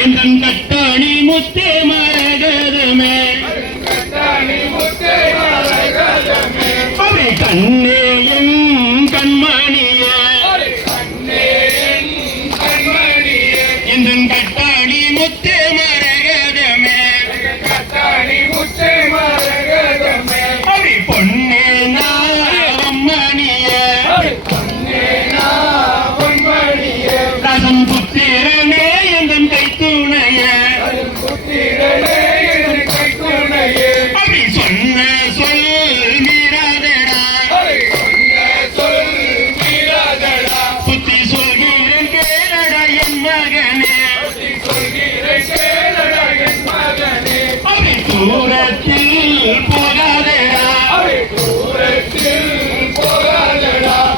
கட்டாணி முத்தே மரகதமே கண்ணேயும் கண்மணியே எந்தன் கட்டாணி முத்தே மரகதமே அவை பொன்னே நாமணியே ரசம் புத்திரனே எந்தன் கைத்துணையே அவை சொன்ன சொல் மீறாதடா புத்தி சொல்கிறேன் கேளடா என் மகனே அவை தூரத்தில் போகாதடா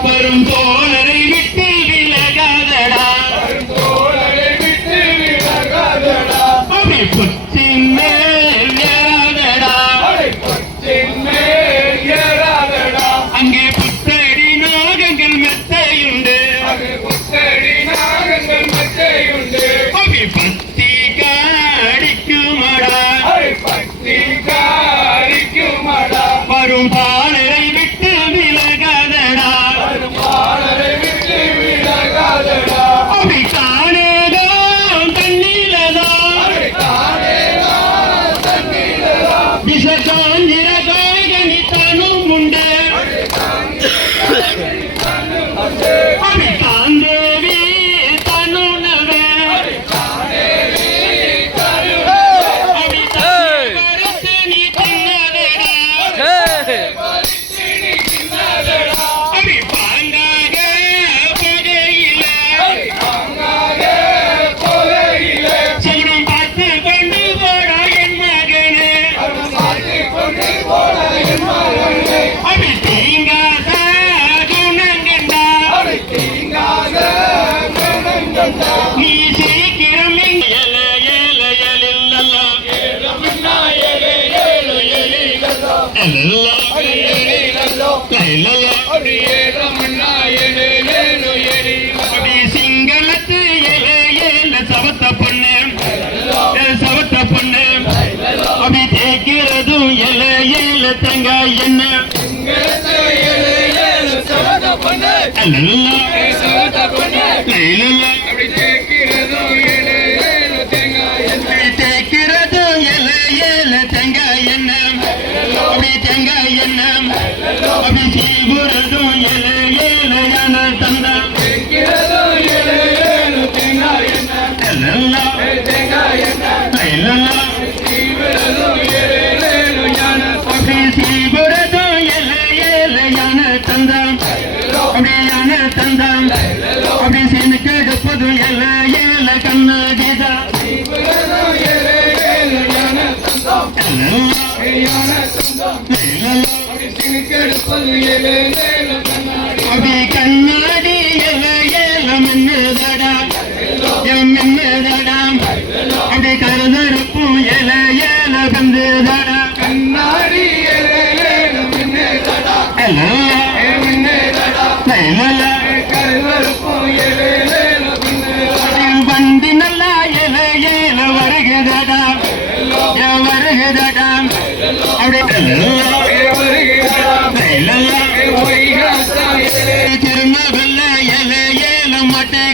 வரும் தோழரை விட்டு விலகாதடா அவை புத்தி மேல் ஏறாதடா அங்கே புத்தடி நாகங்கள் மெத்தையுண்டு அவை பத்தி காடிக்குமடா வரும் பாலரை விட்டு விலகாதடா அவை காணேதோ தண்ணீரதா விஷ காஞ்சிர காய்கனி தனும் உண்டு அவை காந்தேவி தனுனவே அவை கருத்து நீ தின்னதடா அவை பாங்காக போகையில சகுனம் பார்த்து கொண்டு போடா என் மகனே அவை தீங்காத குணங்கண்டா நீ சீக்கிரம் சிங்களத்து சவத்த பொண்ணு அப்படி தேய்க்கிறதும் ஏல தேங்காய் என்ன தேய்க்கிறதும் ஏல தேங்காய் என்ன அப்படி தேங்காய் என்ன அப்படி சீவுறதும் ஏலையான தந்தா அப்படி சேர்ந்து கெடுப்பதும் ஏல கண்ணகிதா அப்படி கண்ணாடி ஏல மின்னதடா அப்படி கருதருப்பும் ஏல கந்ததடா கண்ணாடி வண்டி நல்லா ஏல வருகிறதா அப்படி திருநகல்ல ஏல மட்டை